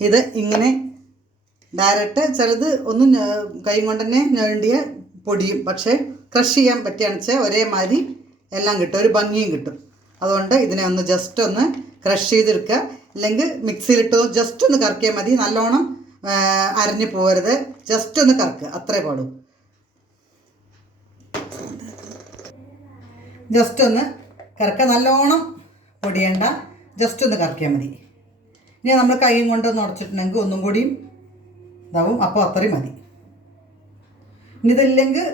ഇത് ഇങ്ങനെ ഡയറക്റ്റ് ചിലത് ഒന്ന് കൈ കൊണ്ട് തന്നെ ഞേണ്ടിയ പൊടിയും പക്ഷേ ക്രഷ് ചെയ്യാൻ പറ്റുകയാണെന്ന് വെച്ചാൽ ഒരേമാതിരി എല്ലാം കിട്ടും ഒരു ഭംഗിയും കിട്ടും. അതുകൊണ്ട് ഇതിനെ ഒന്ന് ജസ്റ്റ് ഒന്ന് ക്രഷ് ചെയ്തെടുക്കുക. അല്ലെങ്കിൽ മിക്സിയിലിട്ട് ജസ്റ്റ് ഒന്ന് കറക്കിയാൽ മതി. നല്ലോണം അരഞ്ഞു പോകരുത്. ജസ്റ്റ് ഒന്ന് കറക്കുക അത്രേ പാടും ജസ്റ്റ് ഒന്ന് കറക്കുക. നല്ലോണം പൊടിയണ്ട. ജസ്റ്റ് ഒന്ന് കറക്കിയാൽ മതി. ഇനി നമ്മൾ കൈയും കൊണ്ട് ഉടച്ചിട്ടുണ്ടെങ്കിൽ ഒന്നും കൂടിയും ഇതാവും. അപ്പോൾ അത്രയും മതി. ഇനി ഇതില്ലെങ്കിൽ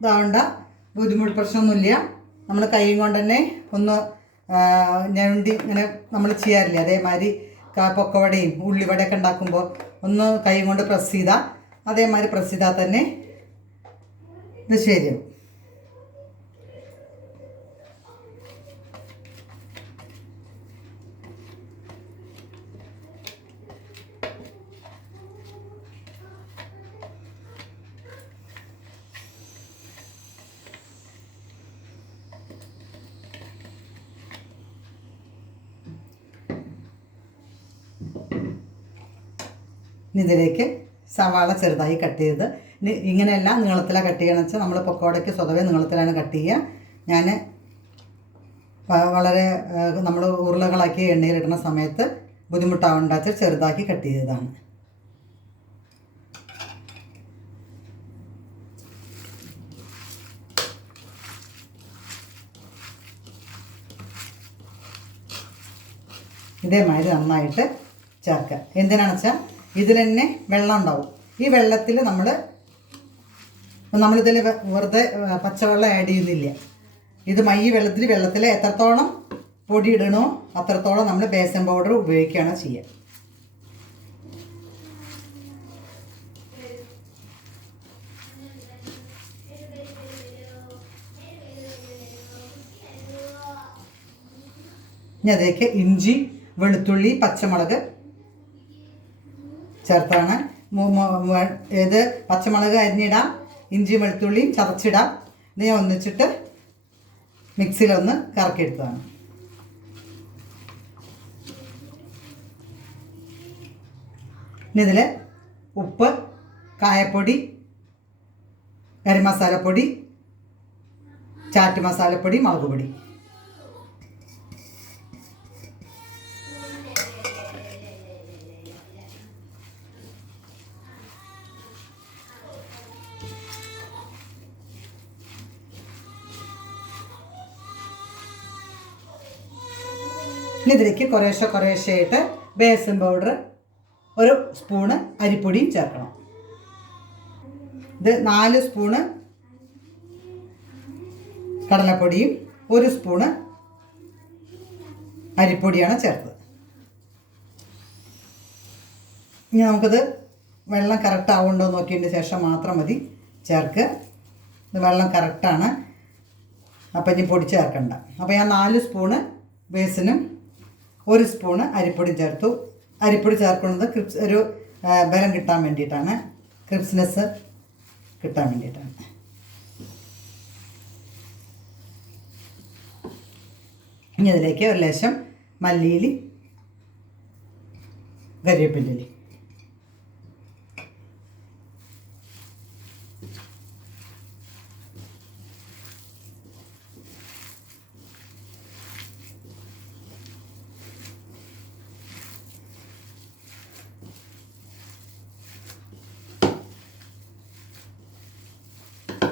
ഇതാവണ്ട. ബുദ്ധിമുട്ട് പ്രശ്നമൊന്നുമില്ല. നമ്മൾ കൈയും കൊണ്ട് തന്നെ ഒന്ന് ഞണ്ടി ഇങ്ങനെ നമ്മൾ ചെയ്യാറില്ലേ? അതേമാതിരി പൊക്കവടയും ഉള്ളിവടയൊക്കെ ഉണ്ടാക്കുമ്പോൾ ഒന്ന് കൈ കൊണ്ട് പ്രസ് ചെയ്താൽ അതേമാതിരി പ്രസ് ചെയ്താൽ തന്നെ ഇത് ശരിയാവും ഇനി ഇതിലേക്ക് സവാള ചെറുതായി കട്ട് ചെയ്ത് ഇനി ഇങ്ങനെയല്ല നീളത്തിലാണ് കട്ട് ചെയ്യണം വെച്ചാൽ നമ്മൾ പൊക്കോടയ്ക്ക് സ്വതവേ നീളത്തിലാണ് കട്ട് ചെയ്യുക ഞാൻ വളരെ നമ്മൾ ഉരുളകളാക്കി എണ്ണയിലിടുന്ന സമയത്ത് ബുദ്ധിമുട്ടാവണ്ട വെച്ചാൽ ചെറുതാക്കി കട്ട് ചെയ്തതാണ്. ഇതേമാതിരി നന്നായിട്ട് ചേർക്കുക എന്തിനാണെന്ന് വെച്ചാൽ ഇതിൽ തന്നെ വെള്ളം ഉണ്ടാവും ഈ വെള്ളത്തിൽ നമ്മൾ നമ്മളിതിൽ വെറുതെ പച്ചവെള്ളം ആഡ് ചെയ്യുന്നില്ല. ഇത് മൈ വെള്ളത്തിൽ വെള്ളത്തിൽ എത്രത്തോളം പൊടി ഇടണോ അത്രത്തോളം നമ്മൾ ബേസൻ പൗഡർ ഉപയോഗിക്കുകയാണ് ചെയ്യുക. ഇനി അതിലേക്ക് ഇഞ്ചി വെളുത്തുള്ളി പച്ചമുളക് ചേർത്താണ്. ഏത്? പച്ചമുളക് അരിഞ്ഞിടാം. ഇഞ്ചി വെളുത്തുള്ളിയും ചതച്ചിടാം. ഇത് ഞാൻ ഒന്നിച്ചിട്ട് മിക്സിയിലൊന്ന് കറക്കിയെടുത്തതാണ്. ഇനി ഇതിൽ ഉപ്പ് കായപ്പൊടി ഗരം മസാലപ്പൊടി ചാറ്റ് മസാലപ്പൊടി മുളക് പൊടി. ഇതിലേക്ക് കുറേശ്ശെ കുറേശ്ശെ ആയിട്ട് ബേസൻ പൗഡർ ഒരു സ്പൂണ് അരിപ്പൊടിയും ചേർക്കണം. ഇത് നാല് സ്പൂണ് കടലപ്പൊടിയും ഒരു സ്പൂണ് അരിപ്പൊടിയാണ് ചേർത്തത്. ഇനി നമുക്കിത് വെള്ളം കറക്റ്റ് ആവുന്നുണ്ടോ നോക്കിയതിന് ശേഷം മാത്രം മതി ചേർക്ക് ഇത് വെള്ളം കറക്റ്റാണ് അപ്പം ഇനി പൊടി ചേർക്കണ്ട. അപ്പോൾ ഞാൻ നാല് സ്പൂണ് ബേസിനും ഒരു സ്പൂണ് അരിപ്പൊടി ചേർത്തു. അരിപ്പൊടി ചേർക്കുന്നത് ക്രിപ്സ് ഒരു ബലം കിട്ടാൻ വേണ്ടിയിട്ടാണ്. ക്രിപ്സ്നെസ് കിട്ടാൻ വേണ്ടിയിട്ടാണ്. ഇനി അതിലേക്ക് ഒരു ലേശം മല്ലിയിലി കരിവേപ്പില്ലി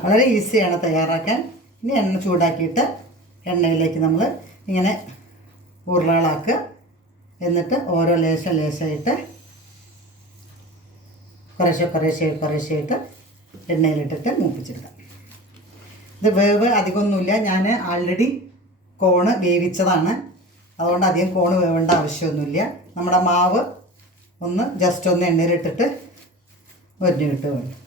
വളരെ ഈസിയാണ് തയ്യാറാക്കാൻ. ഇനി എണ്ണ ചൂടാക്കിയിട്ട് എണ്ണയിലേക്ക് നമ്മൾ ഇങ്ങനെ ഉരുളകളാക്കുക. എന്നിട്ട് ഓരോ ലേശം ലേശമായിട്ട് കുറേശ്ശെ കുറേശ്ശെ കുറേശ്ശെയിട്ട് എണ്ണയിലിട്ടിട്ട് മൂപ്പിച്ചെടുക്കാം. ഇത് വേവ് അധികമൊന്നുമില്ല. ഞാൻ ആൾറെഡി കോണ് വേവിച്ചതാണ്. അതുകൊണ്ട് അധികം കോണ് വേവേണ്ട ആവശ്യമൊന്നുമില്ല. നമ്മുടെ മാവ് ഒന്ന് ജസ്റ്റ് ഒന്ന് എണ്ണയിലിട്ടിട്ട് ഒരിഞ്ഞു കിട്ടുകയുള്ളൂ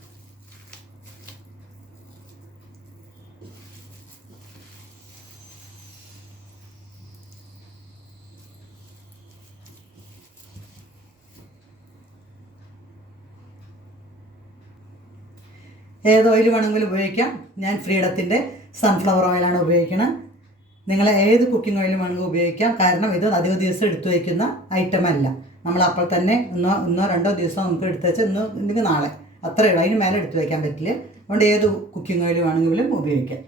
ഏത് ഓയിൽ വേണമെങ്കിലും ഉപയോഗിക്കാം. ഞാൻ ഫ്രീഡത്തിന്റെ സൺഫ്ലവർ ഓയിലാണ് ഉപയോഗിക്കുന്നത് നിങ്ങൾ ഏത് കുക്കിംഗ് ഓയിലും വേണമെങ്കിൽ ഉപയോഗിക്കാം. കാരണം ഇത് അധിക ദിവസം എടുത്തു വയ്ക്കുന്ന ഐറ്റം അല്ല. നമ്മൾ അപ്പോൾ തന്നെ ഒന്നോ ഒന്നോ രണ്ടോ ദിവസം നമുക്ക് എടുത്തു വെച്ചാൽ ഇന്ന് ഇല്ലെങ്കിൽ നാളെ. അത്രയേ ഉള്ളൂ. അതിന് മേലെ എടുത്തു വയ്ക്കാൻ പറ്റില്ല. അതുകൊണ്ട് ഏത് കുക്കിംഗ് ഓയിൽ വേണമെങ്കിലും ഉപയോഗിക്കാം.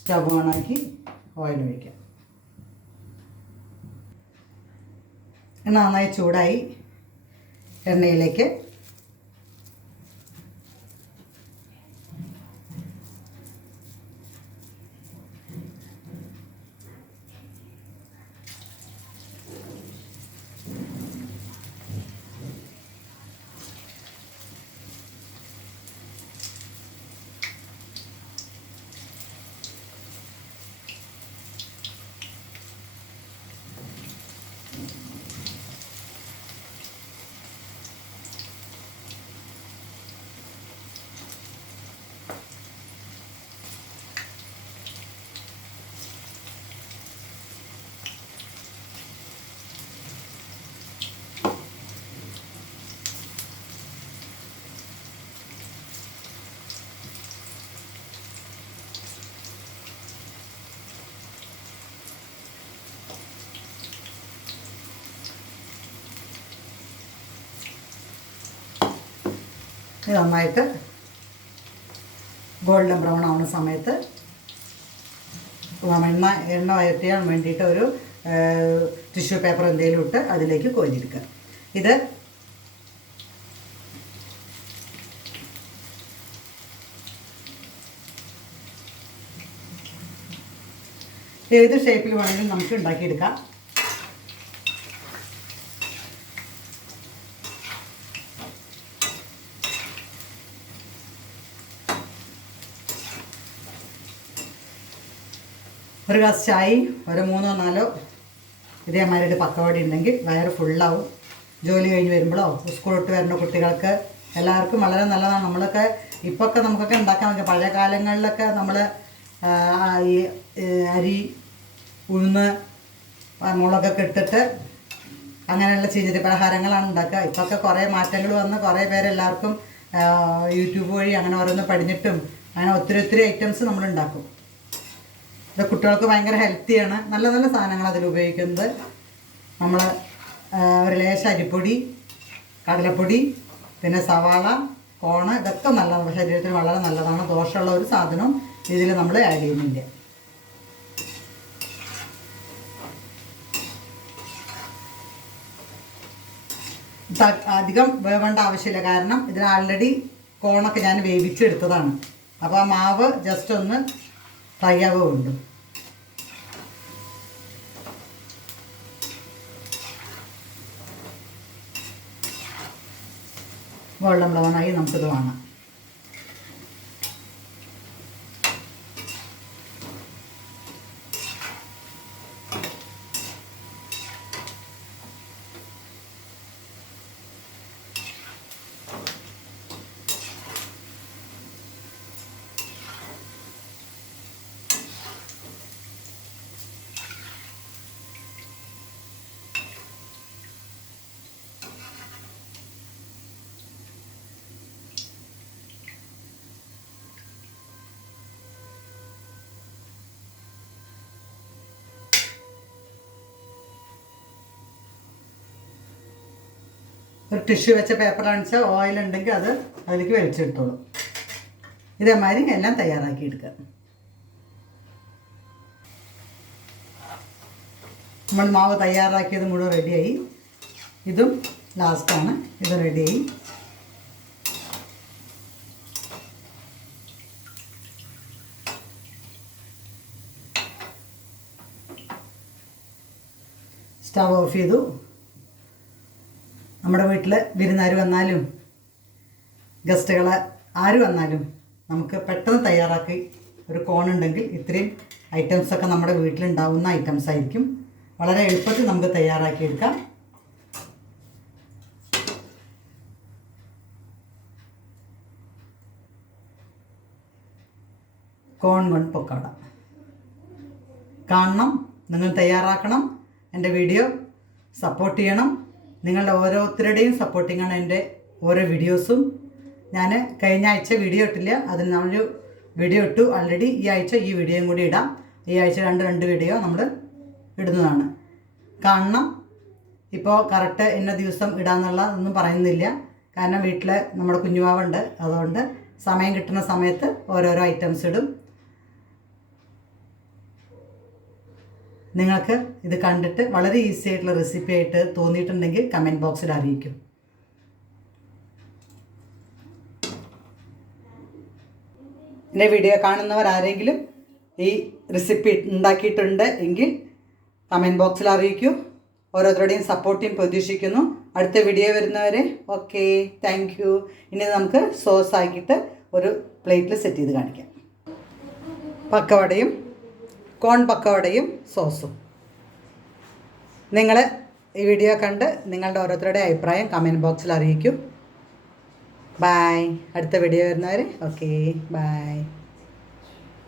സ്റ്റവ് ഓണാക്കി ഓയിൽ ഒഴിക്കാം. എണ്ണ നന്നായി ചൂടായി എണ്ണയിലേക്ക് നന്നായിട്ട് ഗോൾഡൻ ബ്രൗൺ ആവുന്ന സമയത്ത് എണ്ണ എണ്ണ വയറ്റിയാൻ വേണ്ടിയിട്ട് ഒരു ടിഷ്യൂ പേപ്പർ എന്തെങ്കിലും ഇട്ട് അതിലേക്ക് കോരിയെടുക്കുക ഇത് ഏത് ഷേപ്പിൽ വേണമെങ്കിലും നമുക്ക് ഉണ്ടാക്കിയെടുക്കാം. ഒരു ഗ്ലാസ് ചായയും ഒരു മൂന്നോ നാലോ ഇതേമാതിരി പക്കവടി ഉണ്ടെങ്കിൽ വയറ് ഫുള്ളാവും ജോലി കഴിഞ്ഞ് വരുമ്പോഴോ സ്കൂളിട്ട് വരുന്ന കുട്ടികൾക്ക് എല്ലാവർക്കും വളരെ നല്ലതാണ്. നമ്മളൊക്കെ ഇപ്പൊക്കെ നമുക്കൊക്കെ ഉണ്ടാക്കാൻ പറ്റും. പഴയ കാലങ്ങളിലൊക്കെ നമ്മൾ ഈ അരി ഉഴുന്ന് മുളകൊക്കെ ഇട്ടിട്ട് അങ്ങനെയുള്ള ചിരി പലഹാരങ്ങളാണ് ഉണ്ടാക്കുക. ഇപ്പൊക്കെ കുറേ മാറ്റങ്ങൾ വന്ന് കുറേ പേരെല്ലാവർക്കും യൂട്യൂബ് വഴി അങ്ങനെ ഓരോന്ന് പഠിഞ്ഞിട്ടും അങ്ങനെ ഒത്തിരി ഒത്തിരി ഐറ്റംസ് നമ്മൾ ഉണ്ടാക്കും. ഇത് കുട്ടികൾക്ക് ഭയങ്കര ഹെൽത്തിയാണ് നല്ല നല്ല സാധനങ്ങൾ അതിൽ ഉപയോഗിക്കുന്നത്. നമ്മൾ ഒരു ലേശ അരിപ്പൊടി കടലപ്പൊടി പിന്നെ സവാള കോണ് ഇതൊക്കെ നല്ലതാണ് ശരീരത്തിന് വളരെ നല്ലതാണ്. ദോഷമുള്ള ഒരു സാധനവും ഇതിൽ നമ്മൾ ആഡ് ചെയ്യുന്നില്ല. അധികം വേവേണ്ട ആവശ്യമില്ല. കാരണം ഇതിന് ആൾറെഡി കോണൊക്കെ ഞാൻ വേവിച്ചെടുത്തതാണ്. അപ്പോൾ ആ മാവ് ജസ്റ്റ് ഒന്ന് ആവുകയുള്ളൂ വെള്ളം ബ്രൗണായി നമുക്കിത് വാങ്ങാം. ഒരു ടിഷ്യൂ വെച്ച പേപ്പറാണെന്ന് വെച്ചാൽ ഓയിൽ ഉണ്ടെങ്കിൽ അത് അതിലേക്ക് വലിച്ചെടുത്തോളൂ. ഇതേമാതിരി എല്ലാം തയ്യാറാക്കി എടുക്കുക. നമ്മൾ മാവ് തയ്യാറാക്കിയത് മുഴുവൻ റെഡിയായി ഇതും ലാസ്റ്റാണ് ഇത് റെഡിയായി സ്റ്റവ് ഓഫ് ചെയ്തു. നമ്മുടെ വീട്ടിൽ വിരുന്നാർ വന്നാലും ഗസ്റ്റുകൾ ആര് വന്നാലും നമുക്ക് പെട്ടെന്ന് തയ്യാറാക്കി ഒരു കോൺ കോണുണ്ടെങ്കിൽ ഇത്രയും ഐറ്റംസൊക്കെ നമ്മുടെ വീട്ടിലുണ്ടാവുന്ന ഐറ്റംസ് ആയിരിക്കും. വളരെ എളുപ്പത്തിൽ നമുക്ക് തയ്യാറാക്കിയെടുക്കാം. കോൺ വൺ പൊക്കാട കാണണം നിങ്ങൾ തയ്യാറാക്കണം. എന്റെ വീഡിയോ സപ്പോർട്ട് ചെയ്യണം. നിങ്ങളുടെ ഓരോരുത്തരുടെയും സപ്പോർട്ടിങ്ങാണ് എന്റെ ഓരോ വീഡിയോസും ഞാൻ കഴിഞ്ഞ ആഴ്ച വീഡിയോ ഇട്ടില്ല. അതിന് നമ്മളൊരു വീഡിയോ ഇട്ടു. ആൾറെഡി ഈ ആഴ്ച ഈ വീഡിയോയും കൂടി ഇടാം. ഈ ആഴ്ച രണ്ട് രണ്ട് വീഡിയോ നമ്മൾ ഇടുന്നതാണ്. കാണണം ഇപ്പോൾ കറക്റ്റ് ഇന്ന ദിവസം ഇടാന്നുള്ള ഒന്നും പറയുന്നില്ല. കാരണം വീട്ടിൽ നമ്മുടെ കുഞ്ഞുവാവുണ്ട് അതുകൊണ്ട് സമയം കിട്ടുന്ന സമയത്ത് ഓരോരോ ഐറ്റംസ് ഇടും. നിങ്ങൾക്ക് ഇത് കണ്ടിട്ട് വളരെ ഈസി ആയിട്ടുള്ള റെസിപ്പി ആയിട്ട് തോന്നിയിട്ടുണ്ടെങ്കിൽ കമന്റ് ബോക്സിൽ അറിയിക്കും. എന്റെ വീഡിയോ കാണുന്നവർ ആരെങ്കിലും ഈ റെസിപ്പി ഉണ്ടാക്കിയിട്ടുണ്ട് എങ്കിൽ കമന്റ് ബോക്സിൽ അറിയിക്കൂ. ഓരോരുത്തരുടെയും സപ്പോർട്ടിയും പ്രതീക്ഷിക്കുന്നു. അടുത്ത വീഡിയോ വരുന്നവരെ ഓക്കെ താങ്ക് യു ഇനി നമുക്ക് സോസ് ആക്കിയിട്ട് ഒരു പ്ലേറ്റിൽ സെറ്റ് ചെയ്ത് കാണിക്കാം. പക്കവടയും കോൺ പക്കോടയും സോസും നിങ്ങൾ ഈ വീഡിയോ കണ്ട് നിങ്ങളുടെ ഓരോരുത്തരുടെ അഭിപ്രായം കമന്റ് ബോക്സിൽ അറിയിക്കും. ബായ് അടുത്ത വീഡിയോ വരുന്നവരെ. Okay bye